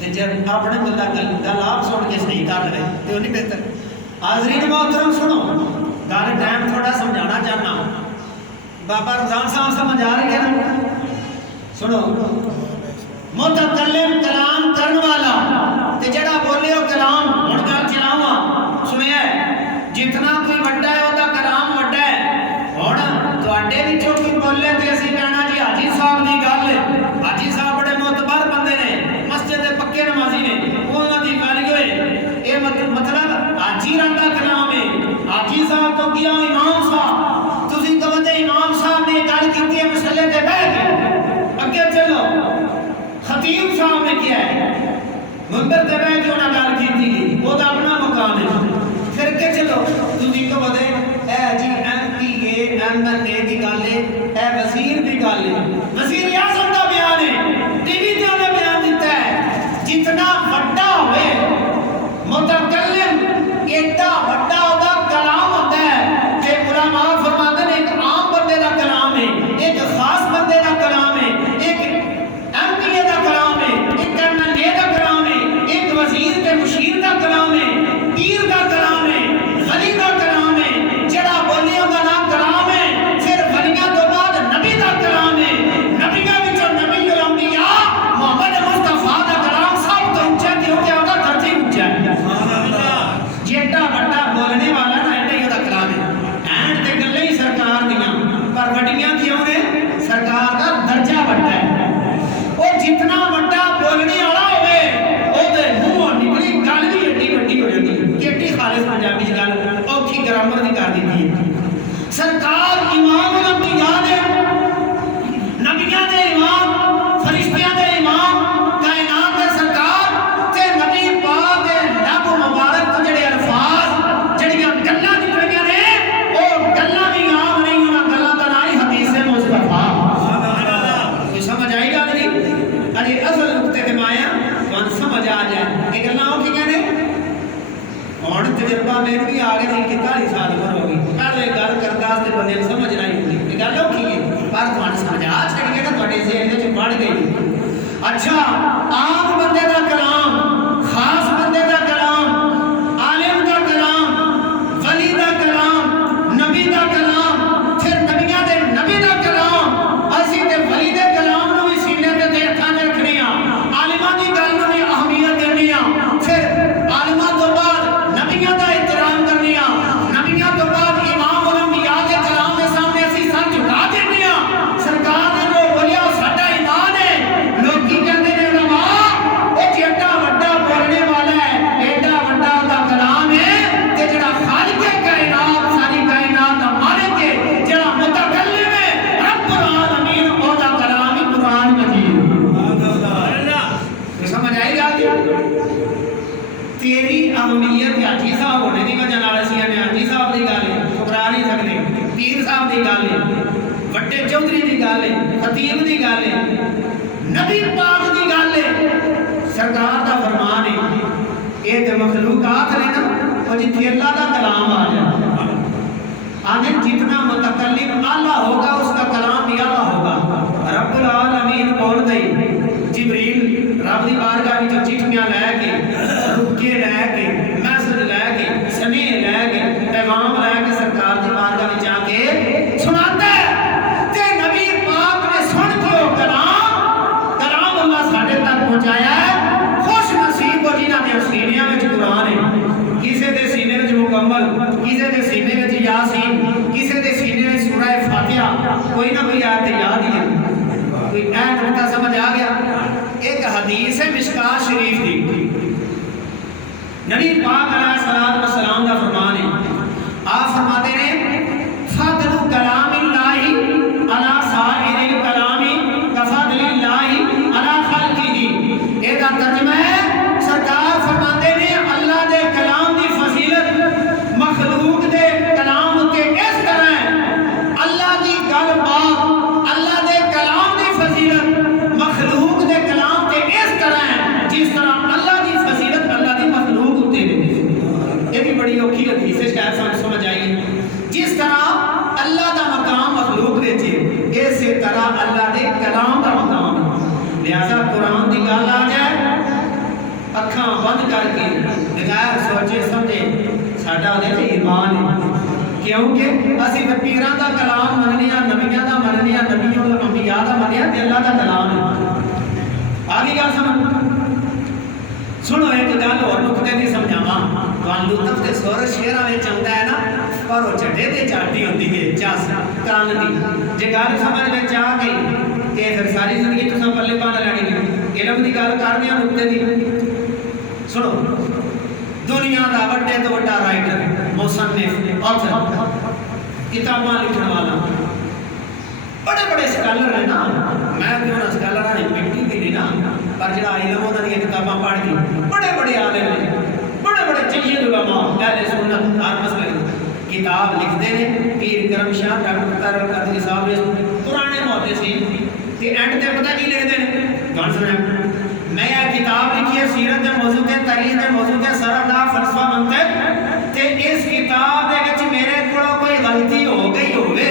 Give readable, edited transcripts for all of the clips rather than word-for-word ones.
تے جب اپنے بندہ گل آپ سن کے صحیح کر لے تو وہ نہیں بہتر. حاضرین محترم سنو گل ٹائم تھوڑا سمجھانا چاہنا. بابا رمضان صاحب سمجھ آ رہی ہے نا؟ سنو متکلم کلام کرن والا تے جڑا بولے وہ کلام ہن گل چلاواں سنیا جتنا کوئی وڈا ہے وہ کلام وڈا ہے. ہن تواڈے وچوں کوئی بولے تے اسی کہنا جی حاجی صاحب دی گل ہے. حاجی صاحب بڑے معتبر بندے نے, مسجد دے پکے نمازی نے, انہاں دی گل ہوئے اے مطلب حاجی رنگ دا کلام ہے. حاجی صاحب تو کیا امام صاحب تسی کہندے امام صاحب نے گل کیتی ہے مسئلے تے بیٹھ کے اگے چلو. خطیب صاحب نے کیا ہے منبر تے بیٹھ کے انہاں گل کیتی وہ دا اپنا مقام ہے. پھر کے چلو تسی کہندے اے جی M P A M L A دی گل ہے, اے وزیر دی گل ہے, وزیر اعظم دا بیان ہے, ٹی وی تے انہاں بیان دیتا ہے. جتنا وڈا ہوئے متکلم ایڈا وڈا ہوتا کلام ہوتا ہے کہ علماء فرماتے ہیں ایک عام بندے کا کلام ہے, ایک خاص بندے کا کلام ہے, ایک ایم پی اے کا کلام ہے, ایک ایم ایل اے کا کلام ہے, ایک وزیر کے مشیر کا کلام ہے, پیر کا کلام ہے, ولی کا کلام ہے, جڑا بولیوں کا نام کلام ہے. پھر ولیاں تو بعد نبی کا کلام ہے, نبیوں وچوں نبی الانبیاء محمد مصطفیٰ کا کلام سب تو اونچا کیونکہ وہ درجہ اونچا ہے. جیٹا بڑا بولنے والا نا ایڈا ہی وہ کلام ہے. اینڈ تے گلیں ہی سرکار دیاں پر وڈیاں کیوں نے؟ سرکار کا درجہ بڑا ہے. وہ جتنا بڑا بولنے والا ہوئے وہ دے منہ نکلی گل بھی ایڈی وڈی ہو جاتی ہے. کیٹی خالص پنجابی گل اوکھی گرامر دی کر دیتی ہے. سرکار امام الانبیاء نے, نبیاں دے امام, فرشتیاں دے امام, کائنات دے سرکار تے نبی پاک دے لب مبارک تو جڑے الفاظ جڑیاں گلاں نکلیاں نے وہ گلاں بھی عام نہیں, انہاں گلاں دا نام ہی حدیث مصطفیٰ. کوئی سمجھ آئی گل نہیں؟ اجے اصل نقطے تے مایا تھانوں سمجھ آ جائے کہ گلاں او کی کہنے. ہن تجربہ میرے بھی آ گیا نہیں کہ 40 سال عمر ہو گئی, پہلے گل کردا تے بندے نوں سمجھ نہیں ہوندی کہ گل اوکھی ہے پر تھانوں سمجھ آ چھڑی ہے نا تواڈے ذہن وچ بڑھ گئی. اچھا عام بندے دا کلام, خاص بندے دا کلام, عالم دا کلام, ولی دا کلام, نبی دا کلام, پھر نبیاں دے نبی دا کلام, اسی تے ولی دے کلام نوں بھی سینے تے ہتھاں تے رکھنے ہاں, عالماں دی گل نوں بھی اہمیت دینی ہاں, پھر عالماں تو بعد نبیاں دا احترام کرنے ہاں, نبیاں تو بعد امام الانبیاء دے کلام دے سامنے اسی سر جھکا دینے ہاں. سرکار نے جو بولیا ساڈا ایمان ہے. لوکی کہندے نے علماء وہ جیڈا وڈا بولنے والا ہے ایڈا وڈا دا کلام ہے تے جڑا خالق کائنات ساری کائنات دا مالک ہے جڑا متکلم ہے رب العالمین او دا کلام ہی قرآن مجید. تو سمجھ آئی گل؟ تیری اہمیت حاجی صاحب ہونے کی وجہ نال اسی نے حاجی صاحب دی گل ہے ٹھکرا نہیں سکتے, پیر صاحب دی گل ہے, وڈے چودھری دی گل ہے, خطیب دی گل ہے, نبی پاک دی گل ہے, سرکار دا فرمان ہے. یہ تے مخلوقات نے نا وہ جتھے اللہ دا کلام آ جائے آنے جتنا متکلم اعلیٰ ہوگا اس کا کلام بھی اعلیٰ ہوگا. رب العالمین بول گئی جبریل رب دی بارگاہ وچ چٹھیاں لے کے, رکے لے کے, میسج لے کے, سنیح لے کے, پیغام لے کے سرکار دی بارگاہ وچ آ کے سناتا ہے. تے نبی پاک نے سن کے وہ کلام اللہ ساڈے تک پہنچایا ہے. خوش نصیب وہ جنہاں دے سینیاں وچ قرآن ہے, کسے دے سینے وچ مکمل, کسے دے سینے وچ یاسین, کسے دے سینے وچ سورہ فاتحہ, کوئی نہ کوئی آیت یاد ہی ہے. کوئی اے نقطہ سمجھ آ گیا؟ ایک حدیث ہے مشکاۃ شریف دی, نبی پاک علیہ الصلوۃ والسلام دا فرمان ہے. آپ فرماتے ہیں فضل کلام اللہ علی سائر الکلام کفضل اللہ علی خلقہ. یہ دا ترجمہ ہے سرکار فرماتے ہیں اللہ دے کلام دی فضیلت مخلوق دے کلام کے اس طرح ہے. اللہ دی گل بات اللہ دے کلام دی فضیلت مخلوق دے کلام تے اس طرح ہے جس طرح بند کر کے بغیر سوچے سمجھے ساڈا تے ایمان ہے، کیونکہ اسی پیراں دا کلام مننے آ، نبیاں دا مننے آ، نبیوں انبیاء دا مننے آ تے اللہ دا کلام ہے۔ آگے گل سمجھ سنو ایک گل اور نقطے دی سمجھاواں، تھانوں لطف تے سر شعراں وچ آوندا ہے نا، پر وہ چٹے تے چاٹی ہوندی ہے چس کان دی، جے گل سمجھ وچ آ گئی تے پھر ساری زندگی تساں پلے بن لینی ہے۔ علم دی گل کردے ہاں نقطے دی، سنو دنیا دا وڈے تو وڈا رائٹر، مصنف، آتھر، کتاباں لکھن والا، بڑے بڑے سکالر ہیں نا، میں بھی انہاں سکالراں دی مٹی بھی نہیں نا، پر جڑا علم انہاں دی کتاباں پڑھ کے بڑے بڑے عالم ہیں، بڑے بڑے چنگے علماء اہل سنت ہر مسئلے کتاب لکھتے ہیں۔ پیر کرم شاہ ڈاکٹر طارق قادری صاحب پرانے محدثین تے اینڈ تے پتہ کی لکھتے ہیں، گل سنیں میں یہ کتاب لکھی ہے سیرت دے موضوع تے، تاریخ دے موضوع تے، سردا فلسفہ منطق تے، اس کتاب دے وچ میرے کولوں کوئی غلطی ہو گئی ہوے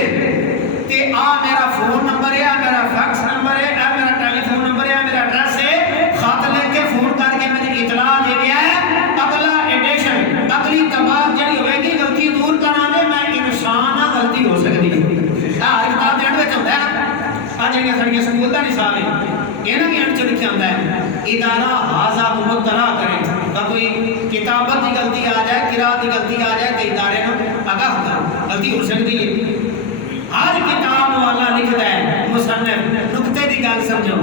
تے آ میرا فون نمبر ہے، آ میرا فیکس نمبر ہے، آ میرا ٹیلی فون نمبر ہے، آ میرا ایڈریس ہے، خط لکھ کے فون کر کے مجھے اطلاع دے دیا ہے، اگلا ایڈیشن اگلی تباہ جڑی ہوے گی غلطی دور کرانے میں انسان غلطی ہو سکتی ہے۔ ہر کتاب دے اینڈ وچ ہوندا ہے نا، جڑیاں ساڈیاں سکول دا نصاب ہے انہاں کے اینڈ چ لکھیا ہوندا ہے ادارہ حاضہ مبتلا کرے، کوئی کتابت کی غلطی آ جائے، قرات کی غلطی آ جائے تو ادارے نو آگاہ کرو، غلطی ہو سکتی ہے۔ ہر کتاب والا لکھتا ہے مصنف نقطے کی گل سمجھو،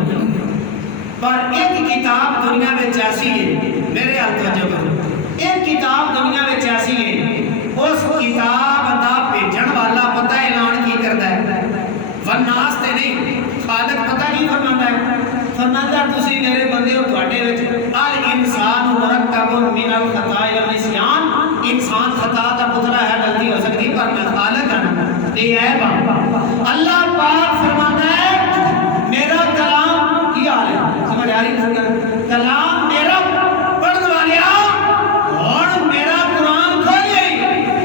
پر ایک کتاب دنیا میں ایسی ہے، میرے حال توجہ کرو، ایک کتاب دنیا میں ایسی ہے، اس کتاب دا بھیجن والا پتہ اعلان کی کرتا ہے، والناس تے نہیں، خالق پتہ کی فرماتا ہے، فرماتا تسی میرے بندے ہو، تواڈے وچ الانسان مرکب من الخطا والنسیان، انسان خطا دا پتلا ہے، غلطی ہو سکتی، پر میں خالق ہوں، یہ ہے بات۔ اللہ پاک فرماتا ہے میرا کلام کی حال ہے، سمجھ آ رہی؟ کلام میرا پڑھنے والے اور میرا قرآن کھولے،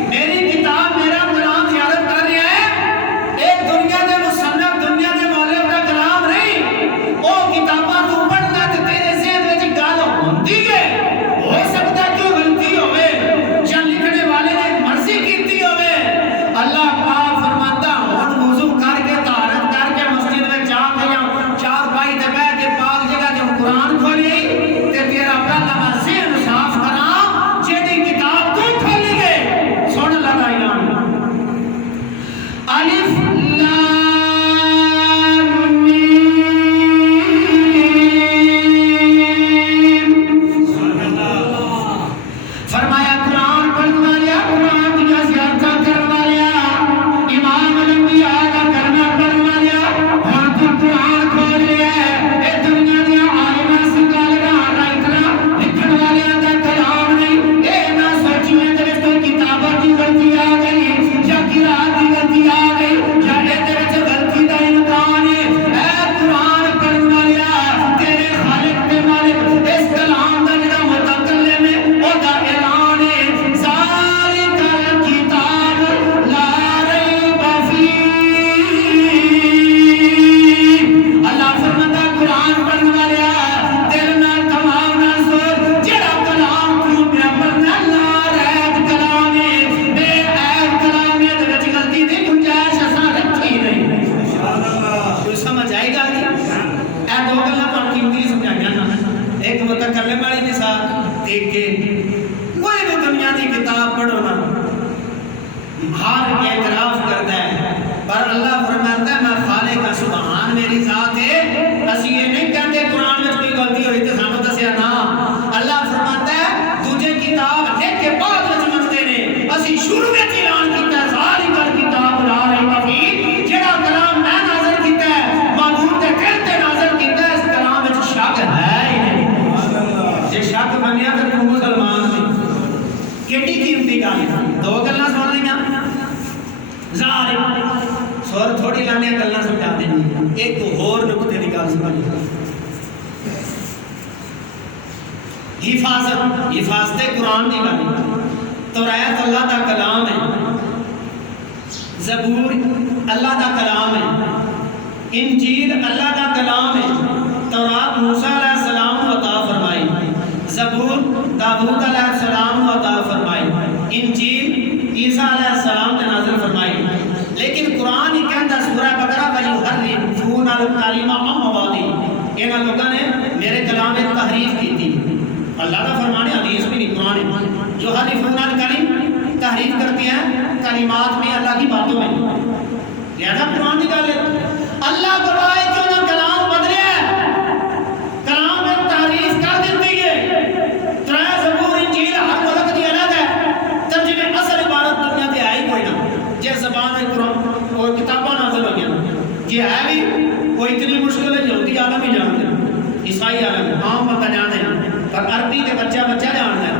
میری کتاب میرا کلام زیارت کر رہا ہے، ایک دنیا دے مصنف دنیا دے مؤلف دا کلام نہیں، وہ کتاباں تو پڑھنا تے تیرے ذہن وچ گل ہوندی ہے، ہو سکتا ہے کہ غلطی ہوے یا لکھنے والے نے مرضی کیتی ہوے، اللہ پاک فرماتا ہن وضو کر کے طہارت کر کے مسجد میں جا کے یا چار پائی تے بیٹھ کے پاک جگہ جب قرآن کھولی تے تیرا پہلا میں ذہن صاف کراں، جیڑی کتاب تو کھولی گے، سن لگا اعلان الف فرمایا قرآن پڑھنے والے، قرآن دیا زیارتاں کرنے والے، امام الانبیاء کا کرنا پڑھنے والے، ہن تو قرآن کھول لیا ہے، اے دنیا دیا عالماں سکالراں رائٹراں لکھن والیاں دا کلام نہیں، اے نہ سوچی اندر وچ کوئی کتاباں دی غلطی آ گئی یا قرات دی غلطی آ گئی یا اندر وچ غلطی دا امکان ہے، اے قرآن پڑھنے والے تیرے خالق تے مالک اس کلام دا جڑا متکلم ہے او دا اعلان ہے، ذالک الکتاب لا ریب فیہ، اللہ فرماتا قرآن پڑھنے والے دل نال تمام نال سوچ، جڑا کلام تو پیا پڑھنا لا ریب کلام ہے، بے عیب کلام ہے، دے وچ غلطی دی گنجائش اساں رکھی نہیں، کوئی سمجھ آئے گا نہیں؟ اے دو گلاں پر قیمتی سمجھائیاں نا، ایک متکلم والی مثال دیکھ کے کوئی بھی دنیا کی کتاب پڑھو نا ہر اعتراف کرتا ہے، پر اللہ فرماتا ہے میں خالق کا سبحان میری ذات ہے، اسی یہ نہیں کہتے قرآن میں کوئی غلطی ہوئی تو سانو دسیا نا، اللہ فرماتا ہے تجھے کتاب لکھ کے بعد وچ منتے نے، اسی شروع میں اعلان کیتا ہے ذالک الکتاب لا ریب فیہ، جڑا کلام میں نازل کیتا ہے معبود دے دل تے نازل کیتا ہے، اس کلام وچ شک ہے ہی نہیں، جے شک بنیا تے تو مسلمان نہیں، کیڑی قیمتی گل ہے، دو گلاں سن لیاں، ذالک سور تھوڑی لانے گلاں سمجھا دیں، ایک اور نقطے کی گل سمجھ، حفاظت قرآن کی گل، توریت اللہ کا کلام ہے، زبور اللہ کا کلام ہے، انجیل اللہ کا کلام ہے، تورات موسیٰ علیہ السلام عطا فرمائی، زبور داؤد علیہ السلام کو عطا فرمائی، انجیل عیسیٰ علیہ السلام نے نازل فرمائی، لیکن قرآن ہی کہتا سورہ بقرہ وَيُحَرِّفُونَ الْكَلِمَ عَن مَّوَاضِعِهِ، ان لوگوں نے میرے کلام میں تحریف کی تھی۔ اللہ کا فرمان ہے، حدیث بھی نہیں، قرآن ہے۔ جو حریفون الکلم تحریف کرتے ہیں کلمات میں، اللہ کی باتوں میں، لہذا قرآن نکال لیتے۔ اللہ گواہ ہے کہ انہوں نے کلام بدلے ہے، کلام میں تحریف کر دیتی ہے۔ ترائے زبور انجیل ہر ملک دی الگ ہے، ترجمے اصل عبارت دنیا تے آئی کوئی نہ، جس زبان میں قرآن اور کتاباں نازل ہوئی ہیں، یہ ہے بھی وہ اتنی مشکل ہے، یہودی عالم ہی جانتے ہیں، عیسائی عالم عام بندہ جانتے ہیں، پر عربی تے بچہ جانتا ہے۔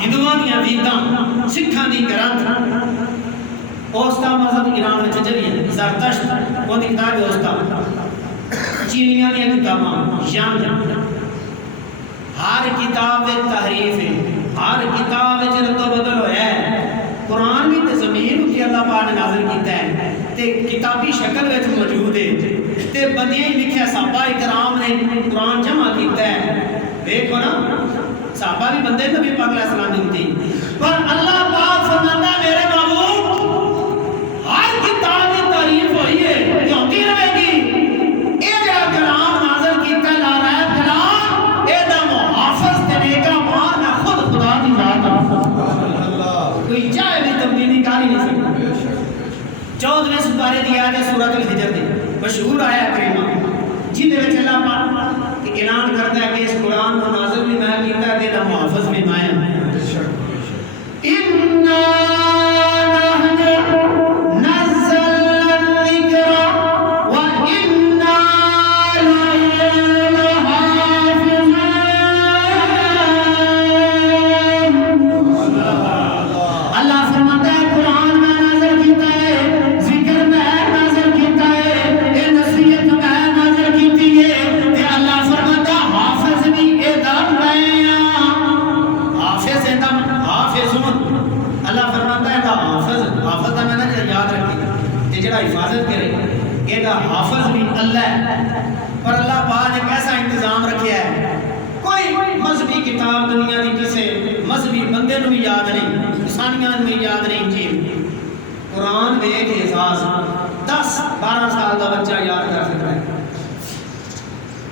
ہندوؤں دیا ویداں، سکھاں دی گرنتھ، اوستا مذہب ایران میں چلی ہے، زرتشت وہ دی کتاب اوستا، چینیاں دیا کتاباں، ینگ، ہر کتاب تحریف ہے، ہر کتاب رد و بدل ہوا ہے۔ قرآن بھی تے زمین کی اللہ پاک نے نازل کیتا ہے تے کتابی شکل وچ موجود ہے تے بندیاں ہی لکھیا، صحابہ کرام نے قرآن جمع کیتا ہے۔ دیکھو نا، صحابہ بھی بندے نبی پاک علیہ السلام دیتی، پر اللہ پاک فرماتا ہے میرے محبوب ہر کتاب کی تعریف ہوئی ہے، ہوتی رہے گی۔ اے جڑا کلام نازل کیتا لا رہا ہے کلام، اے دا محافظ تے نیکا مان نہ خود خدا دی ذات اللہ، کوئی چاہے بھی تبدیلی کر ہی نہیں سکتا۔ 14ویں سپارے دی آیت سورۃ الحجر دی مشہور آیت کریمہ، جن دے وچ اللہ پاک اعلان کرتا ہے کہ اس قرآن کو نازل بھی میں کیتا ہے، تیرا محافظ بھی میں ہوں۔ اِنَّا نَحْنُ نَزَّلْنَا الذِّكْرَ وَإِنَّا لَهُ لَحَافِظُونَ۔ اللہ فرماتا ہے قرآن میں نازل کیتا ہے، ذکر میں نازل کیتا ہے، اے نصیحت میں نازل کیتی ہے، تے اللہ فرماتا حافظ بھی اے دا میں حافظ ہے، حافظون۔ اللہ فرماتا ہے دا حافظ دا میں نے یاد رکھی تے جڑا حفاظت کرے، اے دا حافظ بھی اللہ ہے۔ پر اللہ پاک نے کیسا انتظام رکھیا ہے، کوئی مذہبی کتاب دنیا دی کسے مذہبی بندے نو بھی یاد نہیں، انسانیاں نو بھی یاد نہیں چیز۔ قرآن دیکھ احساس 10-12 سال دا بچہ یاد کر سکتا ہے،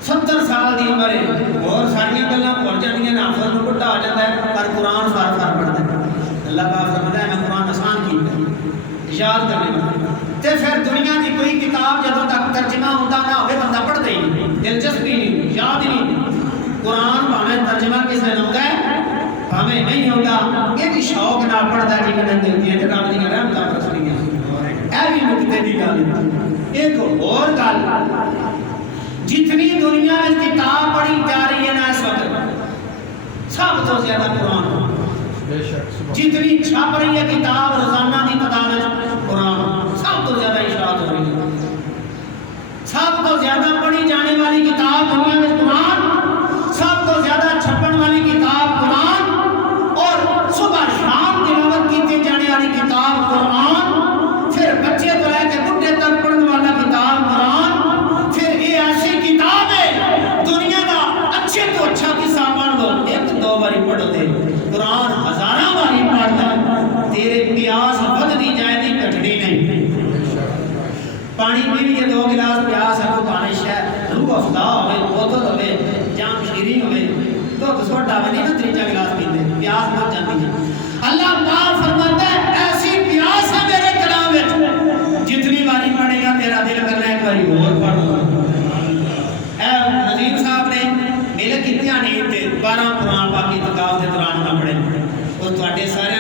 70 سال دی عمر ہے اور ساریاں گلاں بھول جاندیاں، حافظ نو بڑھا آ جاتا ہے پر قرآن سار سار پڑھتا ہے۔ اللہ پاک فرماتا ہے میں قرآن آسان کیتا یاد کرنے والا، تے پھر دنیا کی کوئی کتاب جدوں تک ترجمہ ہوتا نہ ہوئے بندہ پڑھتا ہی نہیں، دلچسپی نہیں، یاد ہی نہیں۔ قرآن بھاویں ترجمہ کس نے ہوتا ہے بھاویں نہیں ہوتا، یہ شوق نہ پڑھتا جی کنے دل دی رب دی رحمتاں برسنیاں۔ اے بھی نکتے دی گل ہے۔ ایک اور گل، جتنی دنیا میں کتاب پڑھی جا رہی ہے نا اس وقت، سب تو زیادہ قرآن، جتنی چھپ رہی ہے کتاب روزانہ کی تعداد قرآن، سب تو زیادہ اشاعت ہو رہی ہے، سب تو زیادہ پڑھی جانے والی کتاب دنیا میں قرآن، سب تو زیادہ چھپن والی کتاب قرآن، اور صبح شام تلاوت کی جانے والی کتاب قرآن، پھر بچے تو لے کے بڈھے تک پڑھنے والا کتاب قرآن، پھر یہ ایسی کتاب ہے دنیا کا اچھے تو اچھا قصہ پڑھ دو، 1-2 باری پڑھو دے، قرآن ہزاراں باری پڑھتا، تیرے پیاس بدھتی جائے گی، گھٹنی نہیں۔ پانی پی کے 2 گلاس پیاس ہے، وہ پانی شاید روح افزا ہوئے، بوتل ہوئے، جام شیریں ہوئے، تو سوڈا بھی نہیں نا 3 گلاس پیتے، پیاس بڑھ جاتی ہے۔ اللہ پاک فرماتا ہے ایسی پیاس ہے میرے کلام وچ، جتنی باری پڑھے گا تیرا دل کرنا ایک باری اور پڑھ لو۔ اے نظیر صاحب نے میرے کتنی نیت تے 12 قرآن پاک کی تکاف کے دوران نہ پڑھے، اور تواڈے سارے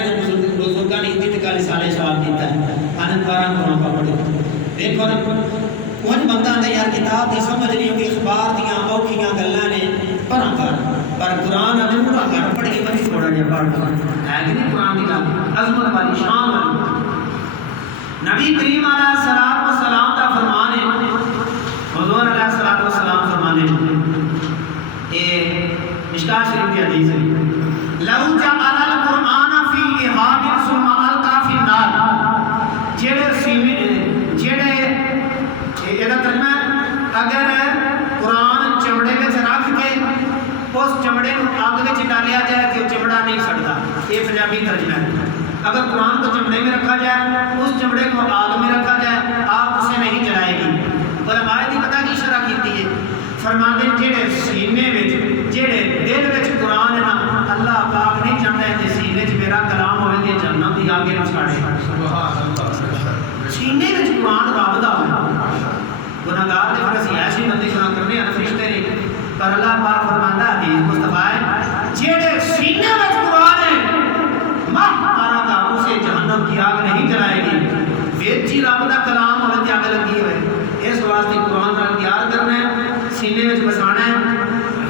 بزرگاں نے اتنی تکال سالے سوال کیتا ہے، انت 12 قرآن پاک پڑھے۔ دیکھو نا کچھ بندہ آتا یار کتاب کی سمجھ نہیں ہوگی، اخبار دیاں اوکھیاں گلاں نے پڑھا کر، پر قرآن اگر پورا گھر پڑھ کے بس تھوڑا جہا پڑھ ہے کہ نہیں؟ قرآن کی گل عظمت والی، شان والی۔ نبی کریم علیہ الصلوۃ والسلام کا فرمان ہے، حضور علیہ الصلوۃ والسلام فرمانے یہ مشکاۃ شریف کی حدیث ہے، لو جعل القرآن فی احاد ثم القى فی النار، جڑے یہ ترجمہ اگر قرآن چمڑے میں رکھ کے وہ اس چمڑے کو اگ میں ڈالیا جائے تو چمڑا نہیں سڑتا. یہ پنجابی ترجمہ ہے. اگر قرآن کو چمڑے میں رکھا جائے, اس چمڑے کو آگ میں رکھا جائے, آگ اسے نہیں جلائے گی. علماء دی پتہ کی شرح کیتی ہے, فرماندے جڑے سینے وچ جڑے دل وچ قرآن ہے نا, اللہ پاک نہیں چاہتا ہے کہ سینے وچ میرا کلام ہوئے تے جنت دی آگے نہ ساڑے. سبحان اللہ. سینے وچ قرآن رب دا ہوئے. گناہگار دے پھر اسی ایسی بندے گناہ کرنے ہیں فرشتے نے, پر اللہ پاک فرماندا حدیث مصطفیٰ ہے جڑے سینے وچ قرآن ہے ماہ تارا کا اسے جہنم کی آگ نہیں جلائے گی. ویچی رب دا کلام ہوئے تے آگ لگی ہوئے. اس واسطے قرآن نال پیار کرنا ہے, سینے وچ بسانا ہے.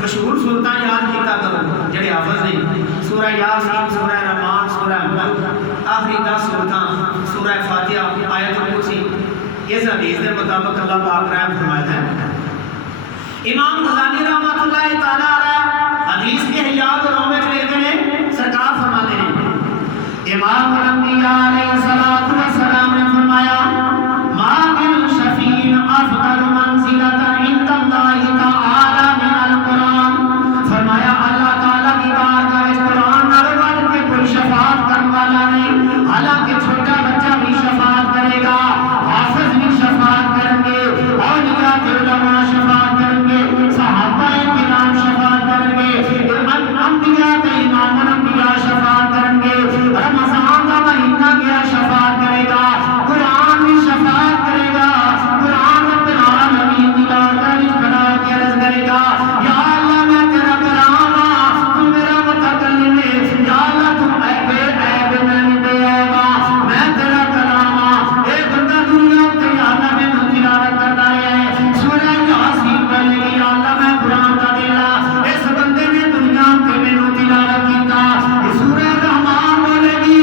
مشہور سورتاں یاد کیتا کرو جڑے حافظ نہیں. سورہ یاسین, سورہ رحمان, سورہ ملک, آخری 10 سورتاں, سورہ فاتحہ, آیت الکرسی. اس حدیث کے مطابق اللہ پاک رحم فرماتا ہے. امام غزالی رحمۃ اللہ تعالی علیہ حدیث کے حیاء علوم میں لکھتے ہیں, سرکار فرماتے ہیں امام الانبیاء علیہ الصلوۃ والسلام نے فرمایا ما من شفیع افضل منزلۃ عند اللہ تعالی من القرآن. فرمایا اللہ تعالی کی بارگاہ میں قرآن نال ود کے کوئی شفاعت کرنے والا نہیں. حالانکہ چھوٹا بچہ بھی شفاعت کرے گا, حافظ بھی شفاعت کریں گے, اولیاء علماء شفاعت کریں گے, صحابہ کرام شفاعت کریں گے, انبیاء امام الانبیاء شفاعت کریں گے. رمضان کا مہینہ گیا شفاعت کرے گا, قرآن بھی شفاعت کرے گا. قرآن رب العالمین کی بارگاہ میں کھڑا کے عرض کرے گا یا اللہ میں تیرا کلام ہوں, تو میرا متکلم ہے. یا اللہ تو عیب عیب میں نہیں دے گا, میں تیرا کلام ہوں. اے بندہ دنیا تے یا اللہ میں تلاوت کرتا ہے سورہ یاسین پڑھے گی, یا اللہ میں قرآن کا دلا. اس بندے نے دنیا تے میں تلاوت کیتا سورہ رحمان بولے گی,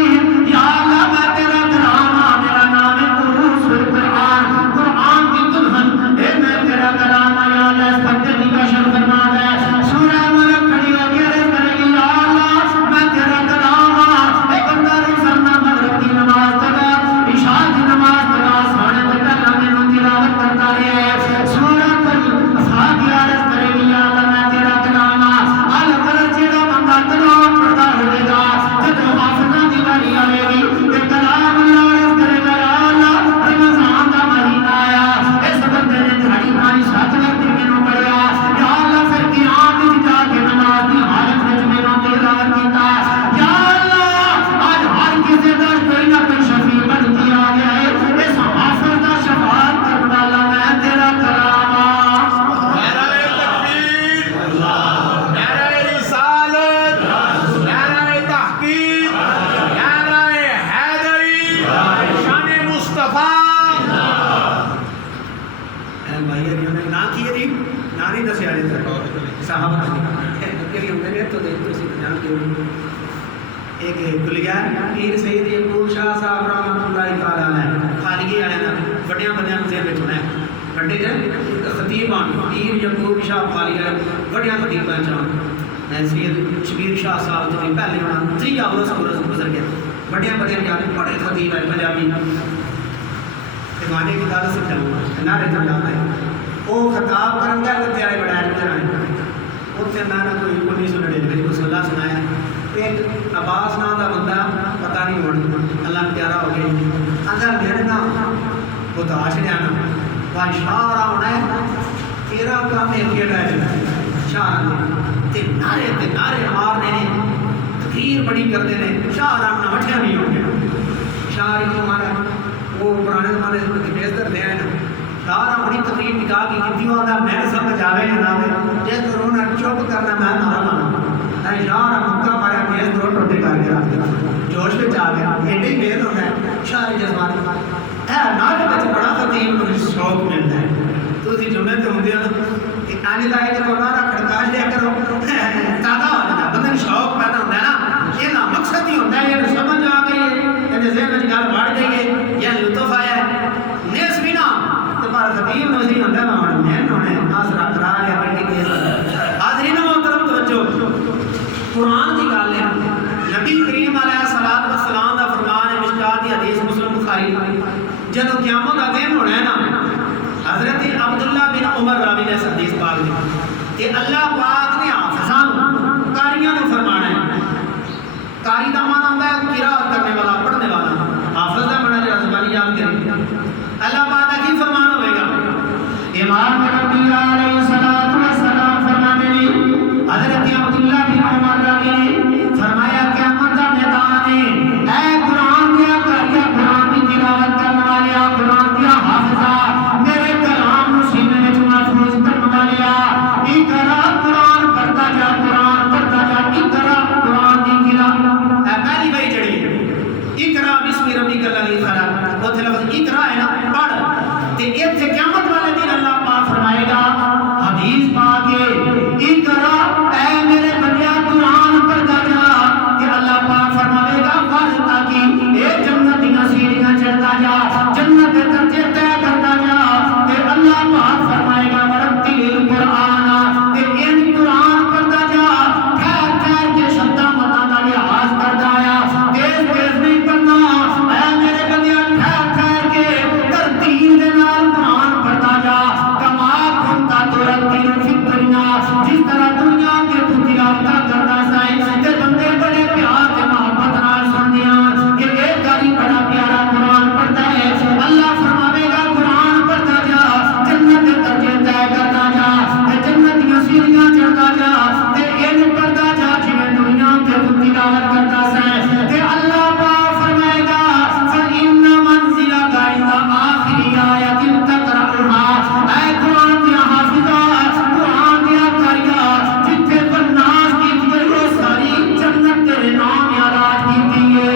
یا اللہ میں تیرا کلام ہوں, میرا نام ہے عروس القرآن, قرآن کی دلہن, اے میں تیرا کلام ہوں. یا اللہ اس بندے کی بشر فرما دے. سورہ ملک کھڑی ہو کے عرض کرے گی یا اللہ میں تیرا کلام ہوں. اے بندہ روزانہ مغرب کی نماز پڑھا, عشاء کی نماز پڑھا, سونے سے پہلے میں تلاوت کرتا ہے سورہ فاتحہ. عرض کرے گی یا اللہ میں تیرا کلام ہوں. الغرض جڑا بندہ تلاوت کرتا ہوئے گا جب حافظہ دی باری آئے گی تے کلام اللہ عرض کرے گا یا اللہ رمضان کا مہینہ آیا, اس بندے نے دھاڑی پانی 7 وقت میں پڑھیا, یا اللہ پھر قیام وچ جا کے نماز دی حالت وچ میں تلاوت کیتا. یا اللہ آج ہر کسی دا کوئی نہ کوئی شفیع بن کے آ گیا ہے, اس حافظ دا شفاعت کرنے والا میں تیرا کلام ہوں. نعرہ تکبیر, نعرہ رسالت, نعرہ تحقیق, نعرہ حیدری, شان مصطفیٰ. اے بھائی نے نا کیے دی نا نہیں دسیا جے صاحب کیڑی ہوندے نے تو دیکھ تسی جان کے ایک کلیہ پیر سید یعقوب شاہ صاحب رحمۃ اللہ تعالی علیہ خالگی والے نا بڑیاں بڑیاں تے وچ ہونا ہے بڑے جے خطیب آن پیر یعقوب شاہ خالگی والے بڑیاں خطیباں چاں سید شبیر شاہ صاحب تو پہلے ہونا 3 اورس گزر گیا. بڑیاں بڑیاں جانے بڑے خطیب ہیں پنجابی ایمانے کی گل سمجھاؤں نعرے تو جانا ہے وہ خطاب کرن گیا تو تیارے بڑھائے نظر آئے. اتنے میں نے کوئی 1999 کو صلاح سنایا, ایک عباس نام کا بندہ پتہ نہیں ہونا اللہ پیارا ہو گیا اندر میرے نام وہ داش نے آنا بھائی شاہ ہونا ہے تیرا کام ایک کیڑا ہے شاہ تے نعرے مارنے نے تقریر بڑی کرتے ہیں. شاہ رام نہ وٹھیا نہیں ہو گیا. شاہ رام ہمارا وہ پرانے زمانے سے بہتر دے ہیں شاہ رام بڑی تقریر نکاح کی کتنی ہوتا میں نے سمجھ آوے یا نہ جے کرونا چپ کرنا میں مارا مانا شاہ رام مکہ مارا میز 2 ٹوٹے کر کے رکھ دیا جوش میں آ گیا ایڈے ہی بہت ہوتا ہے. شاہ جذبات ہے نعرے میں بڑا خطیب کو شوق ملتا ہے. تو اسی جمعے تے ہوندے ہیں آنے لائے کہ نعرہ کھڑکا لیا کرو تازہ ہو جاتا بندے شوق پیدا ہوتا ہے نا. یہ نا مقصد ہی ہوتا ہے یہ سمجھ آ گئی ہے یہ ذہن میں گل بڑھ گئی ہے یہ لطف آیا ہے نیس بھی نہ تو پر خطیب نوزی ہوتا ہے نا میں ہونے آسرا کرا لیا بیٹی کے حاضرین محترم توجہ قرآن کی گل ہے. نبی کریم علیہ الصلوۃ والسلام کا فرمان ہے مشکات کی حدیث مسلم بخاری جب قیامت کا دن ہونا ہے نا حضرت عبداللہ بن عمر راوی نے حدیث پاک دی کہ اللہ پاک نے حافظاں قاریاں نے فرمانا ہے. قاری دا معنی ہوتا ہے قراءت کرنے والا, پڑھنے والا. حافظ دا معنی جو زبانی یاد کرے. اللہ پاک کی فرمان ہوئے گا. امام نبی علیہ الصلوۃ والسلام فرماتے ہیں, حضرت عبداللہ بن عمر رضی نے فرمایا قیامت دا میدان ہے, اے قرآن دیا کاریا, قرآن کی تلاوت کرنے والے, قرآن دیا حافظہ, میرے کلام کو سینے میں محفوظ کرنے والے, اقرا قرآن پڑھتا جا, قرآن پڑھتا جا, اقرا قرآن کی تلاوت. پہلی بھائی جڑی اقرا بسم ربک الذی خلق, وہ لفظ اقرا ہے نا, پڑھ. تے ایتھے قیامت والے دن اللہ پاک فرمائے گا, حدیث پاک ہے, اقرا اے میرے بندیا قرآن پڑھتا جا. کہ اللہ پاک فرمائے گا فرض تاکہ اے جنت دی سیڑھیاں چڑھتا جا, جنت دے درجے طے کرتا جا. تے اللہ پاک فرمائے گا ورتل القرآن, تے ان قرآن پڑھتا جا, ٹھہر ٹھہر کے شبداں متاں دا لحاظ کرتا آیا, تیز تیز نہیں پڑھنا. اے میرے بندیا ٹھہر ٹھہر کے ترتیب دے نال قرآن پڑھتا جا. کما کنتا ترتل فی الدنیا, جس طرح دنیا کے تو تلاوت کرتا سائیں تے بندے بڑے پیار تے محبت نال سنیاں کہ ایک کاری بڑا پیارا قرآن پڑھتا ہے. اللہ فرماوے گا قرآن پڑھتا جا, جنت دے درجے طے کرتا جا, تے جنت دیاں سیڑھیاں چڑھتا جا, تے این پڑھتا جا جویں دنیا تے تو تلاوت کرتا سائیں. تے اللہ پاک فرمائے گا فإن منزلک عند آخر آیۃ تقرأها, اے قرآن دیا حافظہ, قرآن دیا کاریا, جتھے بناس کی وہ ساری جنت تیرے نام یاد کیتی ہے.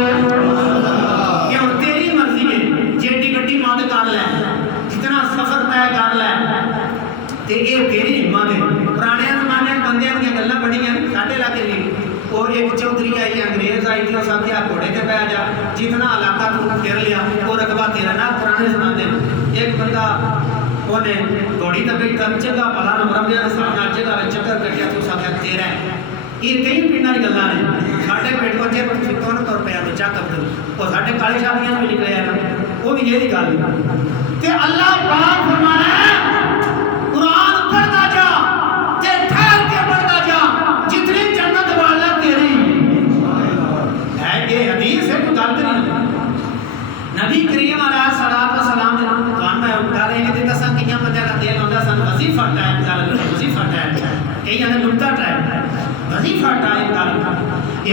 کہ ہن تیری مرضی ہے, جیڈی گڈی مند کر لے, جتنا سفر طے کر لے, تے اے تیری ہمت ہے. پرانے زمانے وچ بندیاں دی گلاں بڑیاں ساڈے علاقے وچ, وہ ایک چودھری آئی, انگریز آئی تھی, ساتھ آ گھوڑے تے پہ جا, جتنا علاقہ تو پھر لیا وہ رقبہ تیرا نا. پرانے زمانے میں ایک بندہ اونے گھوڑی تے بیٹھا, جگہ پلا نمبر دے سامنے جگہ وچ چکر کٹیا, تو ساتھ تیرا ہے. یہ کئی پنڈاں دی گلاں نے. ساڈے پنڈ کو جے کون تر پیا تو چک کر وہ ساڈے کالے شادیاں وچ نکلے نا, وہ بھی یہی گل تے اللہ پاک فرمانا ہے قرآن پڑھتا جا, تے ٹھہر کے پڑھتا جا, جتنی جنت والا تیری ہے. یہ حدیث ہے, کوئی گل نہیں. نبی کریم علیہ الصلوۃ والسلام نے قرآن میں اٹھا رہے ہیں کہ تساں کیاں بندے دا دل ہوندا سن وظیفہ ٹائم کر, وظیفہ ٹائم کئی نے لٹا ٹائم وظیفہ ٹائم کر.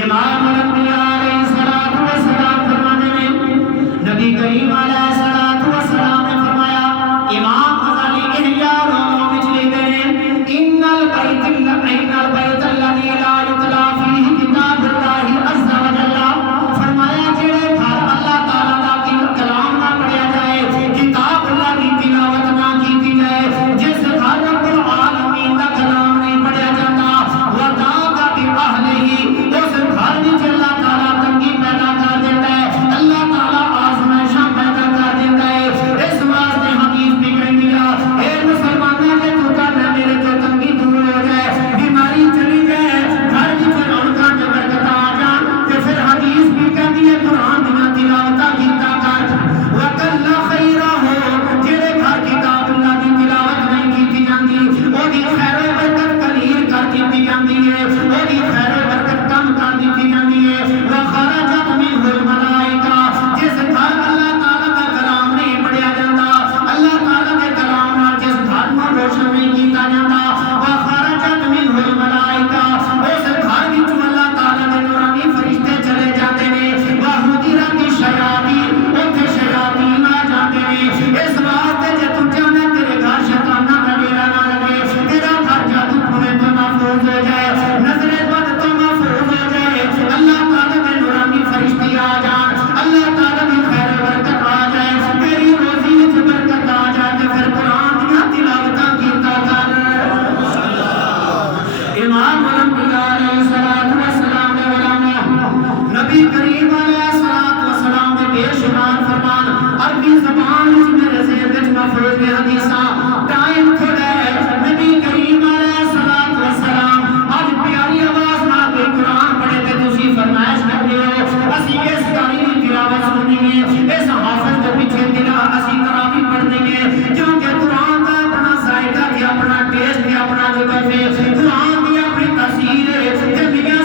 امام الانبیاء علیہ الصلوۃ والسلام فرماتے ہیں, نبی کریم علیہ الصلوۃ والسلام نے فرمایا, امام غزالی احیاء العلوم میں لکھتے ہیں, ان البیت الذی لا یتلی فیہ کتاب اللہ عز وجل, فرمایا جڑے گھر اللہ تعالی دا کلام نہ پڑھیا جائے, کتاب اللہ کی تلاوت نہ کی جائے, جس گھر رب العالمین دا کلام نہیں پڑھیا جاتا, وَذَاقَ بِأَهْلِهِ, اس گھر وچ اللہ تعالی تنگی پیدا کر دیتا ہے, اللہ تعالی آزمائشاں پیدا کر دیتا ہے. اس واسطے حدیث بھی کہندی ہے, اے مسلماناں کہ تو کہنا میرے تو تنگی دور ہو جائے, بیماری چلی جائے, گھر وچ رونقاں تے برکت آ جان, تے پھر حدیث بھی کہندی ہے قرآن دیاں تلاوتاں کیتا کر. وَقَلَّ خَيْرَهُ, جڑے گھر کتاب اللہ دی تلاوت نہیں کیتی جاندی, او دی خیر و برکت قلیل کر دتی جاندی ہے, او دی خیر و برکت کم کر دتی جاندی ہے. وَخَرَجَتْ مِنْهُ الْمَلَائِکَةُ, جس گھر اللہ تعالی دا کلام نہیں پڑھیا جاندا, اللہ تعالی دے کلام نال جس گھر نوں روشن نہیں کیتا جاندا, وَخَرَجَتْ مِنْهُ الْمَلَائِکَةُ, اس گھر وچوں اللہ تعالی دے نورانی فرشتے چلے جاندے نے. وَحُضِرَتِ الشَّيَاطِینُ, اوتھے شیاطین آ جاندے نے. اس واسطے جے تو چاہنا تیرے گھر شیطاناں دا ڈیرا نہ لگے, تیرا گھر جادو ٹونے تو محفوظ ہو جائے, نظر بد تو محفوظ ہو جائے, اللہ تعالی دے نورانی فرشتے آ جان, اللہ تعالی دی خیر و برکت آ جائے, تیری روزی وچ برکت آ جائے, تے پھر قرآن دیاں تلاوتاں کیتا کر. امام الانبیاء علیہ الصلوۃ والسلام نے علماء, نبی کریم علیہ الصلوۃ والسلام نے بے شمار فرمان عربی زبان وچ میرے ذہن وچ محفوظ ہیں حدیثاں. ٹائم تھوڑا ہے, نبی کریم علیہ الصلوۃ والسلام اج پیاری آواز نال کوئی قرآن پڑھے تے تسی فرمائش کردے ہو, اسی اس کاری دی تلاوت سننی ہے, اس حافظ دے پیچھے تلاوت اسی تراویح پڑھنی ہے, کیونکہ قرآن دا اپنا ذائقہ تے اپنا ٹیسٹ تے اپنا لطف ہے, قرآن دی اپنی تاثیر ہے, تے میاں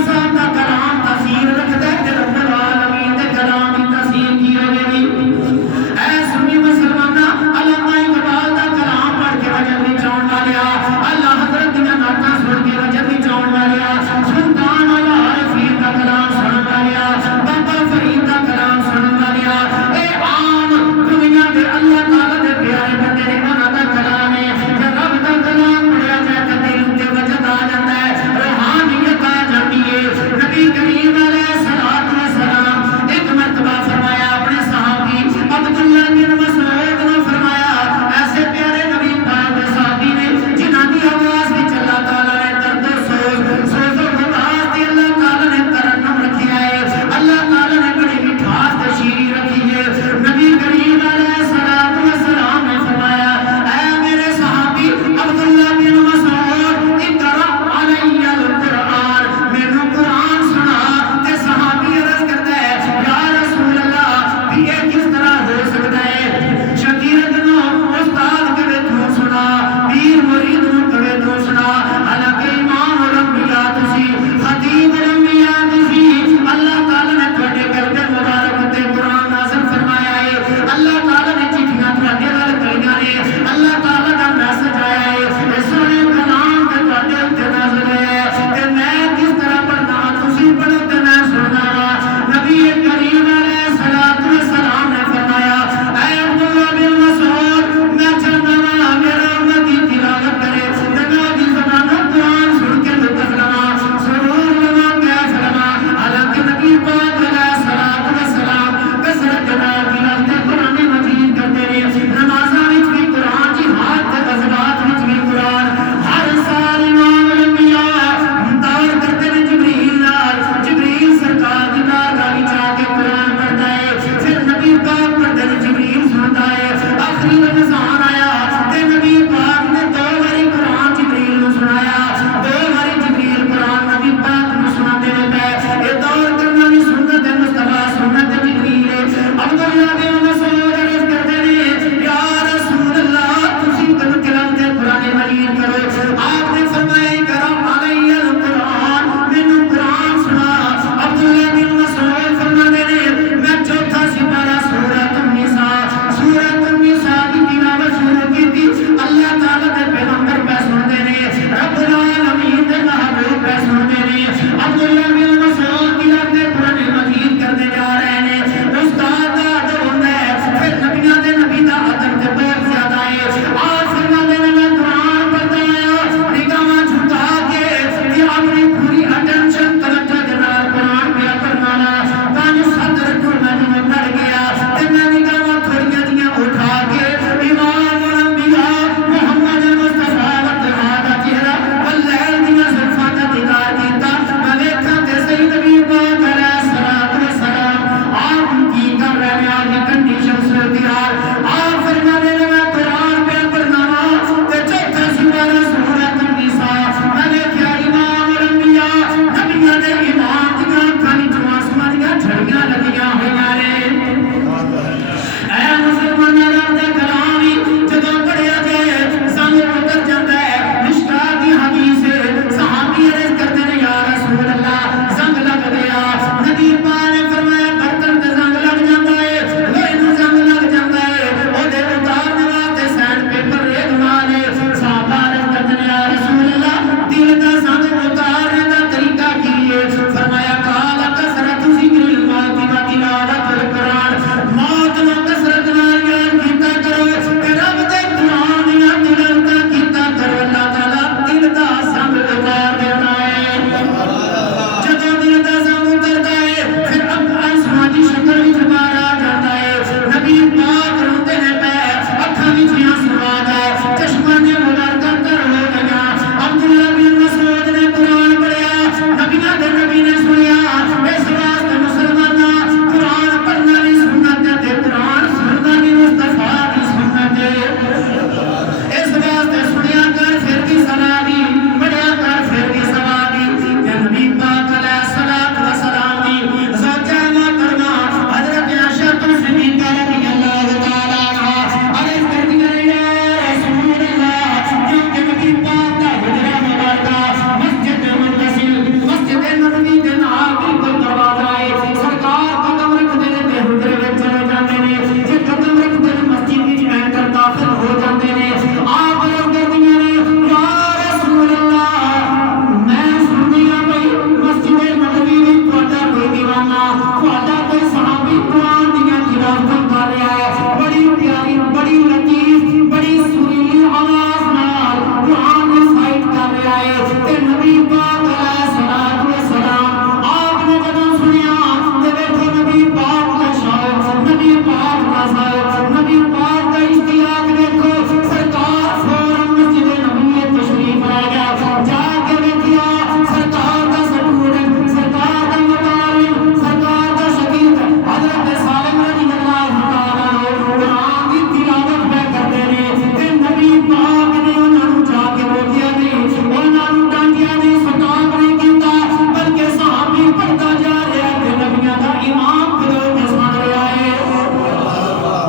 نبی پاک علیہ الصلوۃ والسلام آپ نے جدوں سنیا تے ویکھو نبی پاک دا شوق، نبی پاک دا ذوق، نبی پاک دا اشتیاق ویکھو، سرکار فوراً مسجد نبوی تشریف لے گیا، جا کے ویکھیا سرکار دا سٹوڈنٹ، سرکار دا متعلم، سرکار دا شاگرد حضرت سالم رضی اللہ تعالیٰ عنہ قرآن دی تلاوت پہ کرتے ہیں تے نبی پاک نے انہاں نوں جا کے روکیا نہیں، انہاں نوں ڈانٹیا نہیں، سٹاپ نہیں کیتا، بلکہ صحابی پڑھتا جا رہا تے نبیاں دا امام کھلو کے سن رہا ہے۔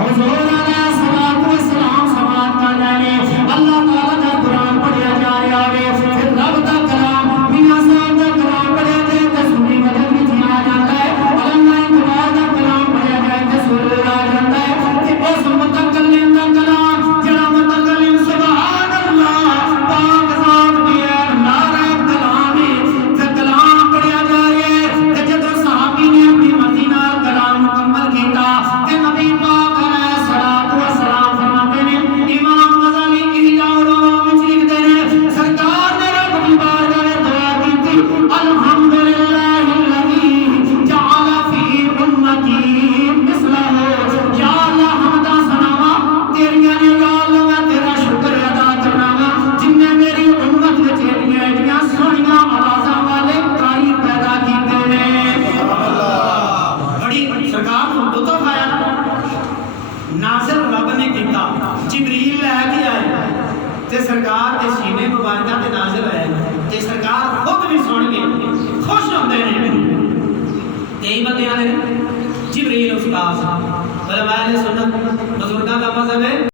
حضور علیہ الصلوۃ والسلام سماعت کر رہے ہیں، اللہ تعالیٰ دا قرآن پڑھیا جا رہا ہے، پھر رب دا کلام میاں صاحب دا کلام پڑھیا جائے تے سنی مدد وچ آ جاتا ہے، علامہ اقبال دا کلام پڑھیا جائے تے سرور آ جاتا ہے، تے اس متکلم دا کلام جڑا متکلم سبحان اللہ پاک ذات دی ہے، نعرہ کلام ہے تے کلام پڑھیا جا رہا ہے، تے جدوں صحابی نے اپنی مرضی نال کلام مکمل کیتا تے نبی پاک علیہ الصلوۃ والسلام فرماتے ہیں، امام غزالی احیاء العلوم وچ لکھتے ہیں سرکار نے رب دی بارگاہ میں دعا کیتی، الحمدللہ الذی جعل فی امتی مثلہ، یا اللہ حمدہ ثناواں تیریاں نے، یا اللہ میں تیرا شکر ادا کرنا وا جن نے میری امت وچ ایڈیاں سونیاں آوازاں والے قاری پیدا کیتے نے۔ بڑی سرکار نوں لطف آیا، نازل رب نے کیتا، جبریل لے کے آئے تے سرکار دے سینے مبارکہ تے نازل ہوئے تے سرکار خود بھی سن کے خوش ہوندے نے۔